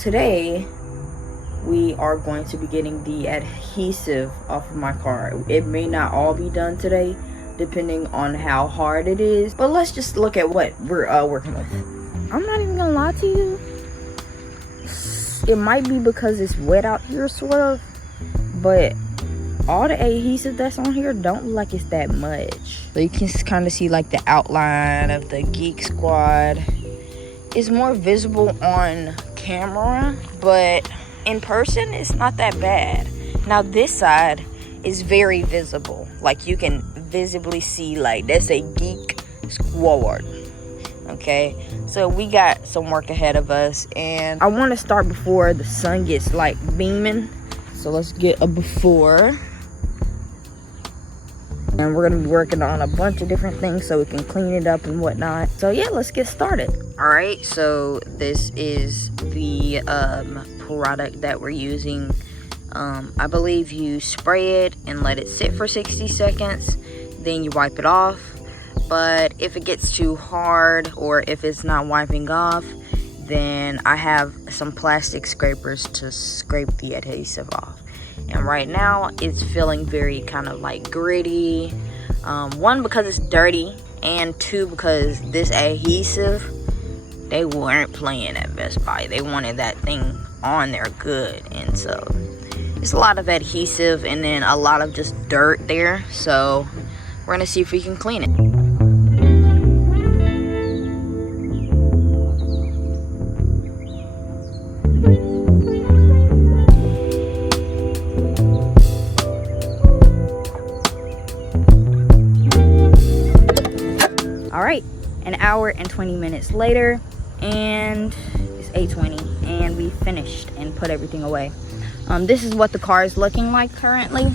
Today, we are going to be getting the adhesive off of my car. It may not all be done today, depending on how hard it is. But let's just look at what we're working with. I'm not even gonna lie to you. It might be because it's wet out here, sort of. But all the adhesive that's on here don't look like it's that much. So you can kind of see like the outline of the Geek Squad. It's more visible on camera, but in person it's not that bad. Now this side is very visible, like you can visibly see like that's a Geek Squad. Okay, so we got some work ahead of us, and I want to start before the sun gets like beaming. So let's get a before, and we're gonna be working on a bunch of different things so we can clean it up and whatnot. So yeah, let's get started. All right, so this is the product that we're using. I believe you spray it and let it sit for 60 seconds, then you wipe it off. But if it gets too hard or if it's not wiping off, then I have some plastic scrapers to scrape the adhesive off. And right now it's feeling very kind of like gritty. One, because it's dirty, and two, because this adhesive, they weren't playing at Best Buy. They wanted that thing on there good, and so it's a lot of adhesive and then a lot of just dirt there. So we're gonna see if we can clean it. All right, an hour and 20 minutes later, and it's 8:20, and we finished and put everything away. This is what the car is looking like currently.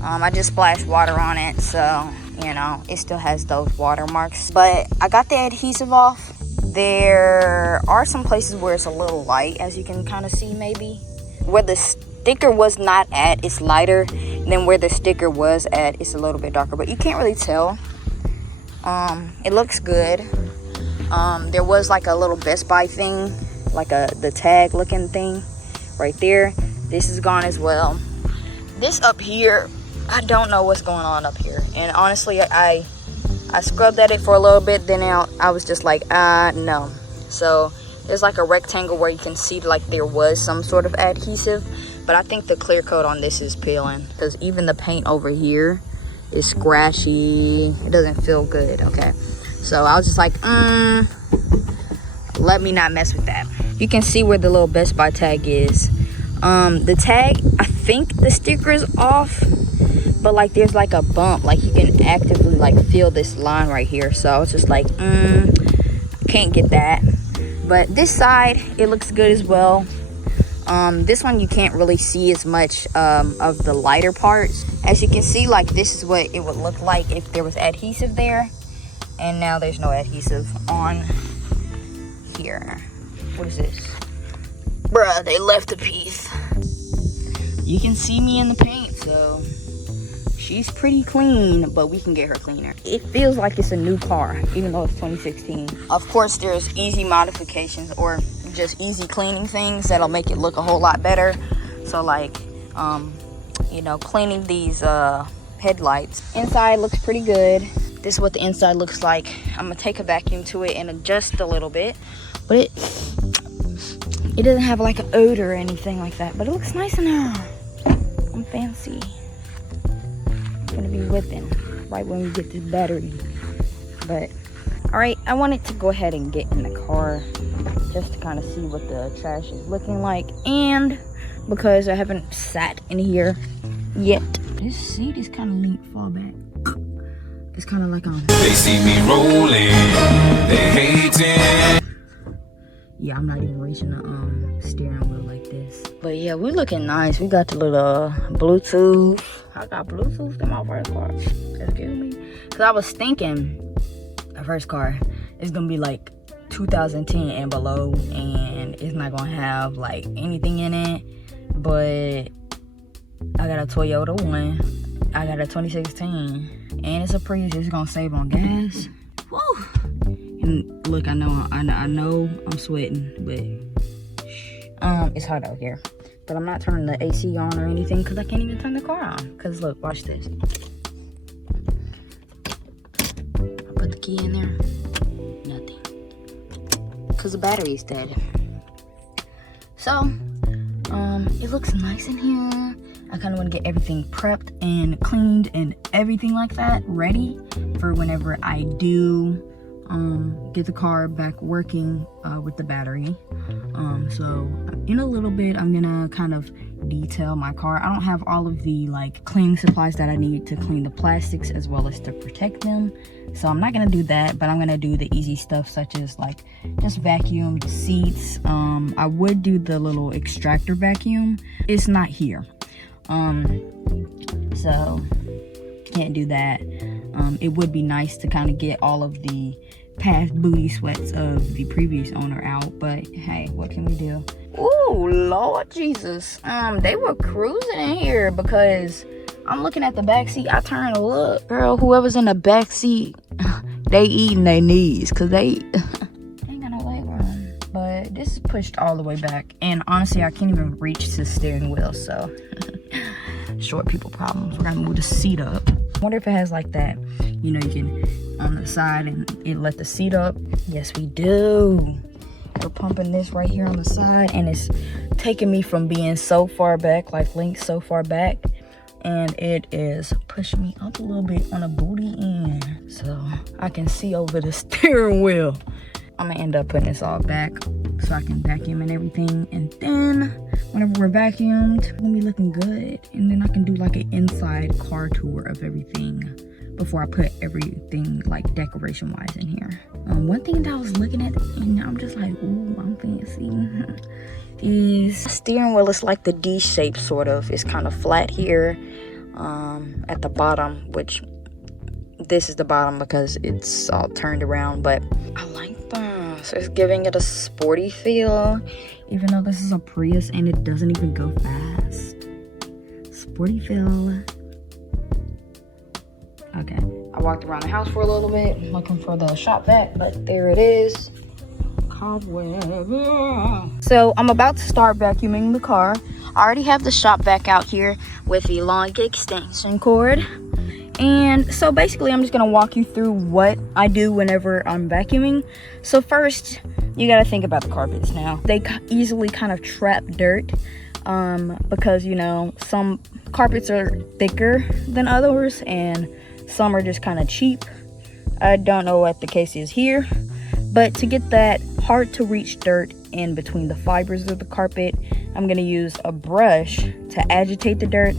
I just splashed water on it, so you know it still has those watermarks, but I got the adhesive off. There are some places where it's a little light, as you can kind of see. Maybe where the sticker was not at, it's lighter, and then where the sticker was at, it's a little bit darker, but you can't really tell. It looks good. There was like a little Best Buy thing, like the tag looking thing right there. This is gone as well. This up here, I don't know what's going on up here, and honestly I scrubbed at it for a little bit, then I was just like no. So there's like a rectangle where you can see like there was some sort of adhesive, but I think the clear coat on this is peeling, because even the paint over here is scratchy. It doesn't feel good. Okay, so I was just like let me not mess with that. You can see where the little Best Buy tag is. The tag, I think the sticker is off, but like there's like a bump, like you can actively like feel this line right here. So I was just like can't get that. But this side, it looks good as well. This one you can't really see as much of the lighter parts. As you can see, like this is what it would look like if there was adhesive there, and now there's no adhesive on here. What is this? Bruh, they left a piece. You can see me in the paint, so she's pretty clean, but we can get her cleaner. It feels like it's a new car, even though it's 2016. Of course, there's easy modifications or just easy cleaning things that'll make it look a whole lot better. So like you know, cleaning these headlights. Inside looks pretty good. This is what the inside looks like. I'm gonna take a vacuum to it and adjust a little bit, but it doesn't have like an odor or anything like that, but it looks nice in there. I'm fancy. I'm gonna be whipping right when we get this battery. But all right, I wanted to go ahead and get in the car just to kind of see what the trash is looking like, and because I haven't sat in here yet. This seat is kind of leaned far back. It's kind of like on. They see me rolling, they hating. Yeah, I'm not even reaching the steering wheel like this. But yeah, we're looking nice. We got the little Bluetooth. I got Bluetooth in my first car. Excuse me. Because I was thinking the first car is going to be like 2010 and below, and it's not going to have like anything in it. But I got a Toyota one. I got a 2016, and it's a Prius. It's going to save on gas. Woo! And look, I know I'm sweating, but It's hot out here, but I'm not turning the AC on or anything because I can't even turn the car on. Because look, watch this. I put the key in there, nothing, because the battery's dead. So, it looks nice in here. I kind of want to get everything prepped and cleaned and everything like that ready for whenever I do get the car back working with the battery. So in a little bit, I'm gonna kind of detail my car. I don't have all of the like cleaning supplies that I need to clean the plastics as well as to protect them. So I'm not gonna do that, but I'm gonna do the easy stuff such as like just vacuum the seats. I would do the little extractor vacuum. It's not here. So can't do that. It would be nice to kind of get all of the past booty sweats of the previous owner out, but hey, what can we do? Ooh, Lord Jesus. They were cruising in here because I'm looking at the back seat. I turn to look, girl, whoever's in the back seat, they eating their knees because they ain't got no leg room. But this is pushed all the way back, and honestly, I can't even reach the steering wheel, so short people problems. We're gonna move the seat up. I wonder if it has like that, you know, you can on the side and it let the seat up. Yes, we do. We're pumping this right here on the side, and it's taking me from being so far back, like linked so far back, and it is pushing me up a little bit on the booty end, so I can see over the steering wheel. I'm gonna end up putting this all back so I can vacuum and everything, and then whenever we're vacuumed, we're gonna be looking good, and then I can do like an inside car tour of everything before I put everything like decoration wise in here. One thing that I was looking at, and I'm just like, ooh, I'm fancy, is the steering wheel is like the D shape sort of. It's kind of flat here at the bottom, which this is the bottom because it's all turned around, but I like that. So it's giving it a sporty feel, even though this is a Prius and it doesn't even go fast. Sporty feel. Okay, I walked around the house for a little bit looking for the shop vac, but there it is. Cobweb. So I'm about to start vacuuming the car. I already have the shop vac out here with the long extension cord. And so basically I'm just gonna walk you through what I do whenever I'm vacuuming. So first, you gotta think about the carpets now. They easily kind of trap dirt because, you know, some carpets are thicker than others and some are just kind of cheap. I don't know what the case is here, but to get that hard to reach dirt in between the fibers of the carpet, I'm gonna use a brush to agitate the dirt,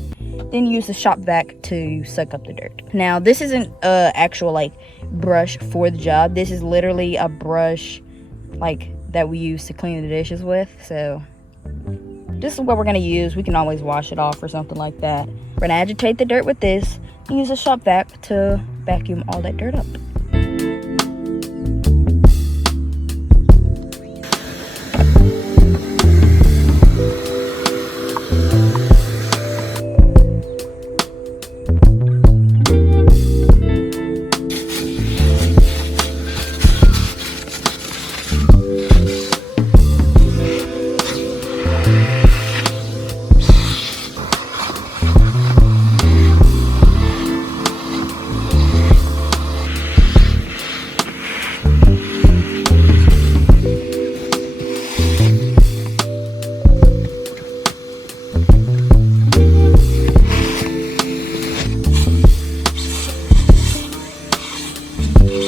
then use the shop vac to suck up the dirt. Now this isn't a actual like brush for the job. This is literally a brush like that we use to clean the dishes with. So this is what we're gonna use. We can always wash it off or something like that. We're gonna agitate the dirt with this and use a shop vac to vacuum all that dirt up.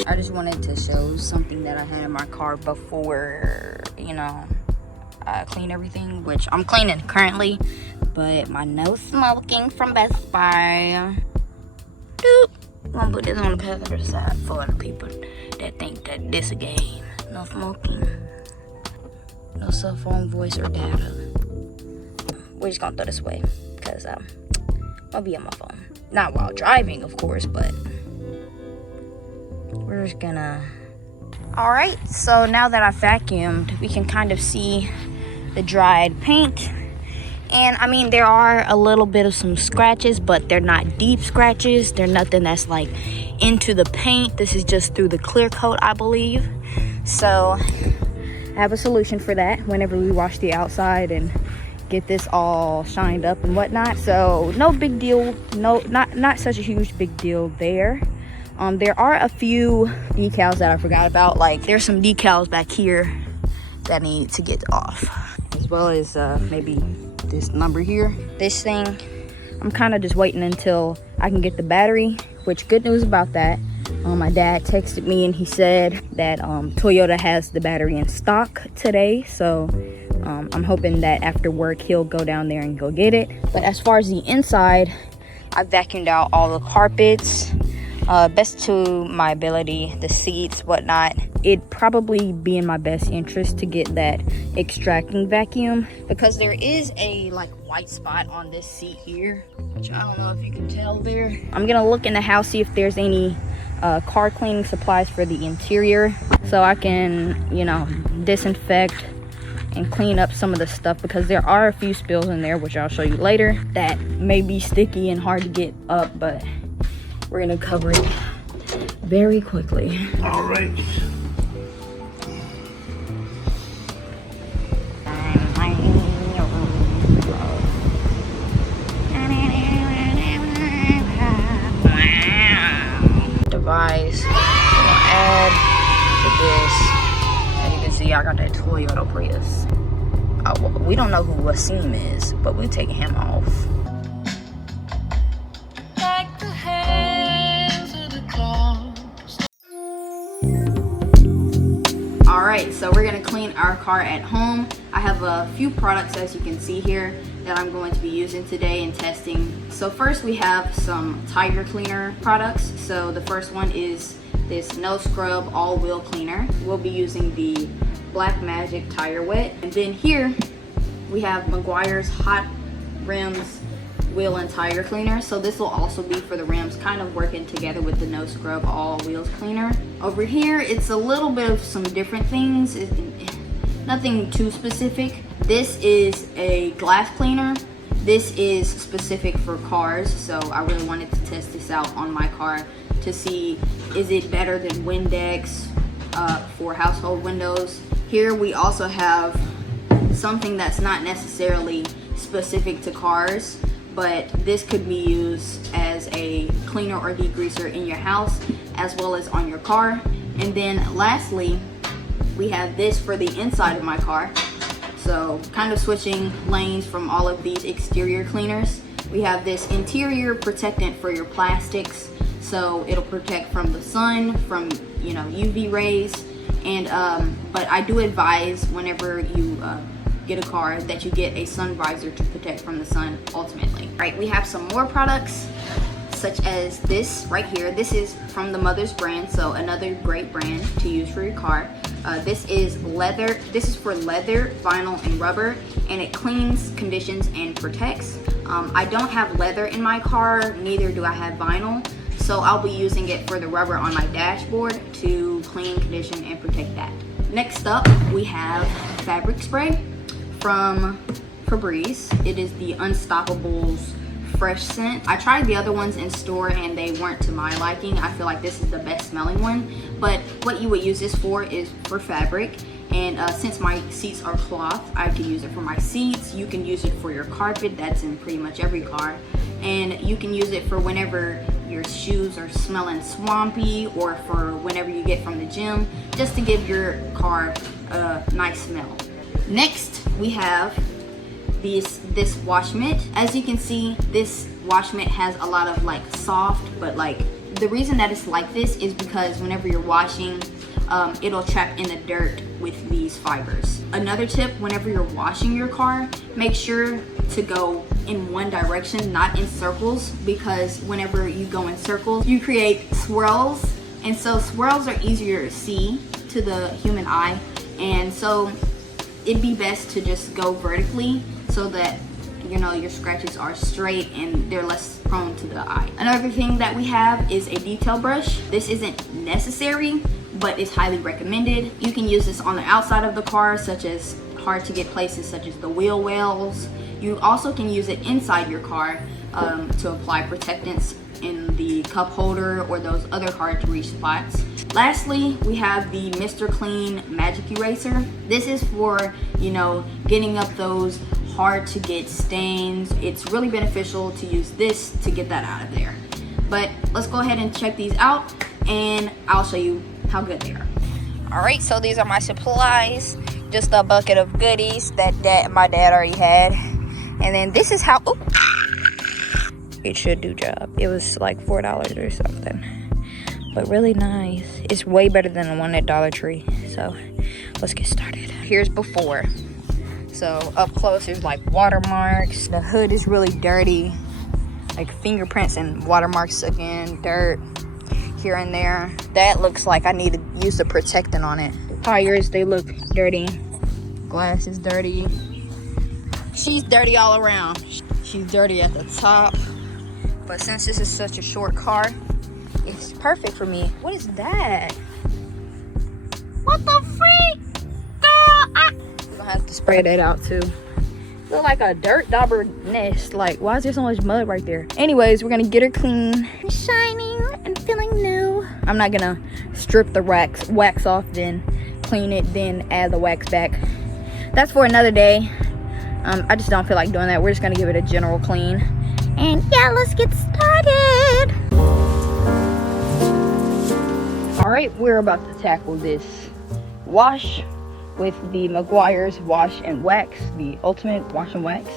I just wanted to show something that I had in my car before, you know, I clean everything, which I'm cleaning currently, but my no smoking from Best Buy. Doop. I'm gonna put this on the passenger side for the people that think that this a game. No smoking, no cell phone, voice, or data. We're just gonna throw this away because I'll be on my phone. Not while driving, of course, but we're just gonna. All right, so now that I vacuumed, we can kind of see the dried paint. And I mean, there are a little bit of some scratches, but they're not deep scratches. They're nothing that's like into the paint. This is just through the clear coat, I believe. So I have a solution for that whenever we wash the outside and get this all shined up and whatnot. So no big deal, not such a huge big deal there. There are a few decals that I forgot about. Like there's some decals back here that need to get off, as well as maybe this number here. This thing, I'm kind of just waiting until I can get the battery, which good news about that. My dad texted me and he said that Toyota has the battery in stock today. So I'm hoping that after work he'll go down there and go get it. But as far as the inside, I vacuumed out all the carpets, best to my ability, the seats, whatnot. It'd probably be in my best interest to get that extracting vacuum, because there is a like white spot on this seat here, which I don't know if you can tell there. I'm gonna look in the house, see if there's any car cleaning supplies for the interior, so I can, you know, disinfect and clean up some of the stuff, because there are a few spills in there, which I'll show you later, that may be sticky and hard to get up, but we're gonna cover it very quickly. All right. Device. We'll add to this. As you can see, I got that Toyota Prius. Well, we don't know who Wasim is, but we're taking him off. Like the hands of the clouds. Alright, so we're going to clean our car at home. I have a few products, as you can see here, that I'm going to be using today and testing. So first we have some tire cleaner products. So the first one is this no scrub all wheel cleaner. We'll be using the Black Magic Tire Wet. And then here we have Meguiar's Hot Rims Wheel and Tire Cleaner. So this will also be for the rims, kind of working together with the no scrub all wheels cleaner. Over here it's a little bit of some different things, nothing too specific. This is a glass cleaner. This is specific for cars, so I really wanted to test this out on my car to see, is it better than Windex for household windows. Here we also have something that's not necessarily specific to cars, but this could be used as a cleaner or degreaser in your house as well as on your car. And then lastly, we have this for the inside of my car. So kind of switching lanes from all of these exterior cleaners. We have this interior protectant for your plastics, so it'll protect from the sun, from, you know, UV rays. And but I do advise whenever you get a car that you get a sun visor to protect from the sun ultimately. All right, we have some more products such as this right here. This is from the Mother's brand, so another great brand to use for your car. This is leather. This is for leather, vinyl, and rubber, and it cleans, conditions, and protects. I don't have leather in my car, neither do I have vinyl, so I'll be using it for the rubber on my dashboard to clean, condition, and protect that. Next up, we have fabric spray from Febreze. It is the Unstoppables fresh scent. I tried the other ones in store and they weren't to my liking. I feel like this is the best smelling one, but what you would use this for is for fabric. And since my seats are cloth, I could use it for my seats. You can use it for your carpet, that's in pretty much every car. And you can use it for whenever your shoes are smelling swampy, or for whenever you get from the gym, just to give your car a nice smell. Next, we have this wash mitt. As you can see, this wash mitt has a lot of like soft, but like the reason that it's like this is because whenever you're washing, it'll trap in the dirt with these fibers. Another tip, whenever you're washing your car, make sure to go in one direction, not in circles, because whenever you go in circles, you create swirls, and so swirls are easier to see to the human eye, and so it'd be best to just go vertically so that, you know, your scratches are straight and they're less prone to the eye. Another thing that we have is a detail brush. This isn't necessary, but it's highly recommended. You can use this on the outside of the car, such as hard to get places such as the wheel wells. You also can use it inside your car to apply protectants in the cup holder or those other hard to reach spots. Lastly, we have the Mr. Clean Magic Eraser. This is for, you know, getting up those hard to get stains. It's really beneficial to use this to get that out of there. But let's go ahead and check these out and I'll show you how good they are. All right, so these are my supplies. Just a bucket of goodies that my dad already had. And then this is how, ooh, it should do job. It was like $4 or something, but really nice. It's way better than the one at Dollar Tree. So let's get started. Here's before. So up close, there's like watermarks. The hood is really dirty, like fingerprints and watermarks again, dirt here and there. That looks like I need to use the protectant on it. Tires, they look dirty. Glass is dirty. She's dirty all around. She's dirty at the top. But since this is such a short car, it's perfect for me. What is that? What the freak? Girl, we're gonna have to spray that out too. Look like a dirt dauber nest. Like, why is there so much mud right there? Anyways, we're gonna get her clean. Shining and feeling new. I'm not gonna strip the wax off, then clean it, then add the wax back. That's for another day. I just don't feel like doing that. We're just gonna give it a general clean. And yeah, let's get started. All right, we're about to tackle this wash with the Meguiar's Wash and Wax, the ultimate wash and wax.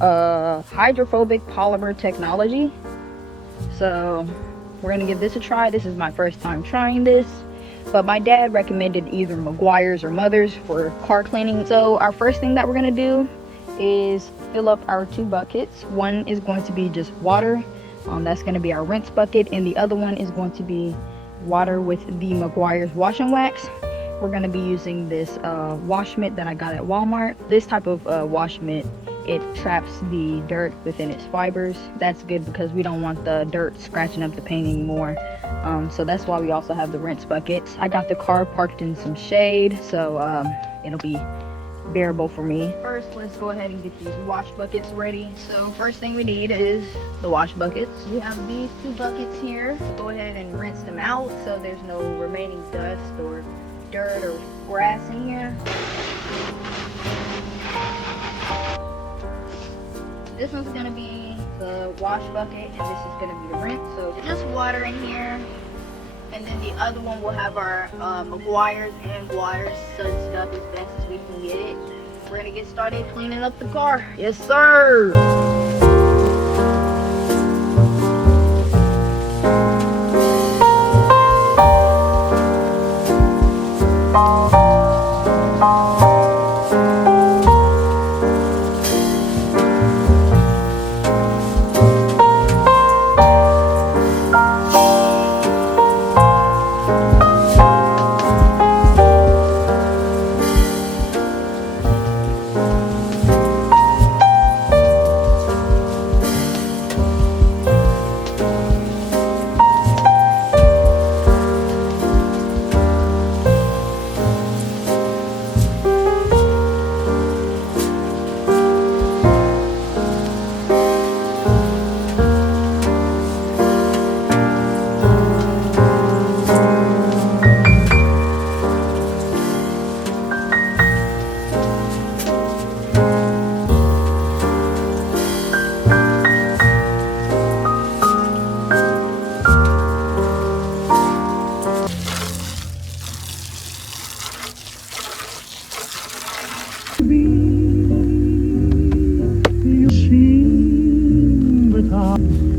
Hydrophobic polymer technology. So we're gonna give this a try. This is my first time trying this, but my dad recommended either Meguiar's or Mother's for car cleaning. So our first thing that we're gonna do is fill up our 2 buckets. One is going to be just water. That's going to be our rinse bucket, and the other one is going to be water with the Meguiar's Wash and Wax. We're going to be using this wash mitt that I got at Walmart. This type of wash mitt, it traps the dirt within its fibers. That's good because we don't want the dirt scratching up the paint anymore. So that's why we also have the rinse buckets. I got the car parked in some shade, so it'll be bearable for me. First, let's go ahead and get these wash buckets ready. So first thing we need is the wash buckets. We have these 2 buckets here. Go ahead and rinse them out so there's no remaining dust or dirt or grass in here. This one's gonna be the wash bucket and this is gonna be the rinse. So just water in here. And then the other one will have our Meguiar's and wires sudsed up as best as we can get it. We're gonna get started cleaning up the car. Yes, sir.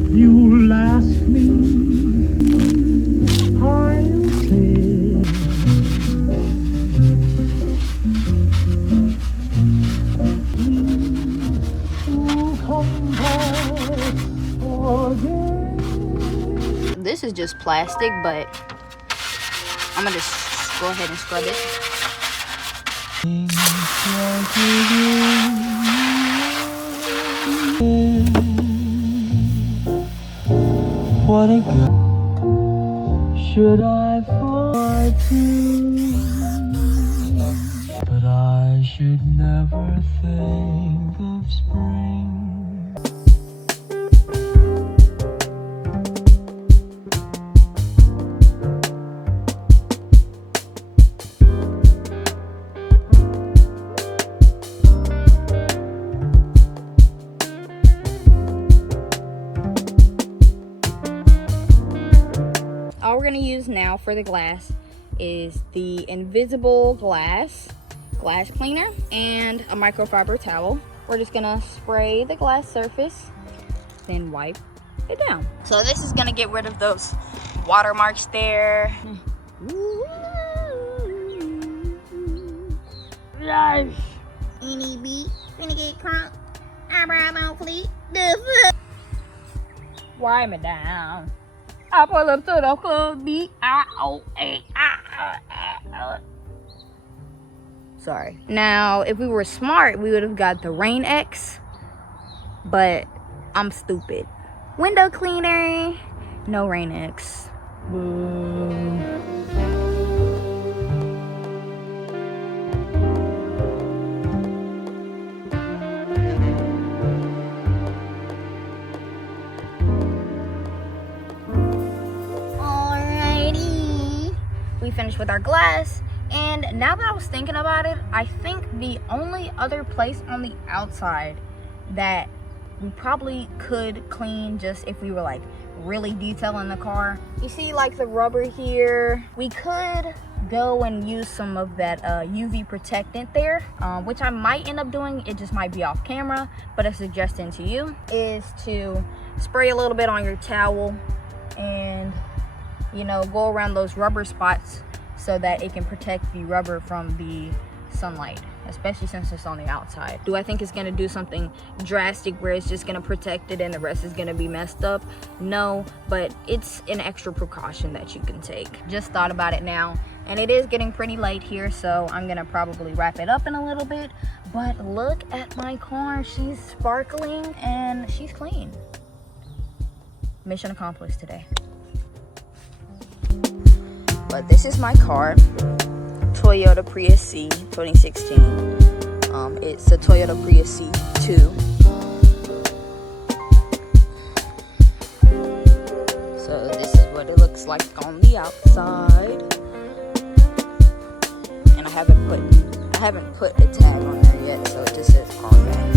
You'll ask me, I'll say, you'll come back again. This is just plastic, but I'm gonna just go ahead and scrub it. What a good should I fight to, but I should never think of spring. All we're gonna use now for the glass is the invisible glass cleaner and a microfiber towel. We're just gonna spray the glass surface, then wipe it down. So this is gonna get rid of those watermarks there. Yes. Any beat, finna get crunk, eyebrows on fleek, the fuck. Wipe me down. I pull up to the club, Sorry. Now, if we were smart, we would have got the Rain X, but I'm stupid. Window cleaner, no Rain X. We finished with our glass, and now that I was thinking about it, I think the only other place on the outside that we probably could clean, just if we were like really detailing the car, you see like the rubber here, we could go and use some of that UV protectant there, which I might end up doing. It just might be off camera, but a suggestion to you is to spray a little bit on your towel and, you know, go around those rubber spots so that it can protect the rubber from the sunlight, especially since it's on the outside. Do I think it's gonna do something drastic where it's just gonna protect it and the rest is gonna be messed up? No, but it's an extra precaution that you can take. Just thought about it now, and it is getting pretty late here, so I'm gonna probably wrap it up in a little bit. But look at my car, she's sparkling and she's clean. Mission accomplished today. But this is my car, Toyota Prius C 2016. It's a Toyota Prius C2. So this is what it looks like on the outside. And I haven't put a tag on there yet, so it just says Carfax.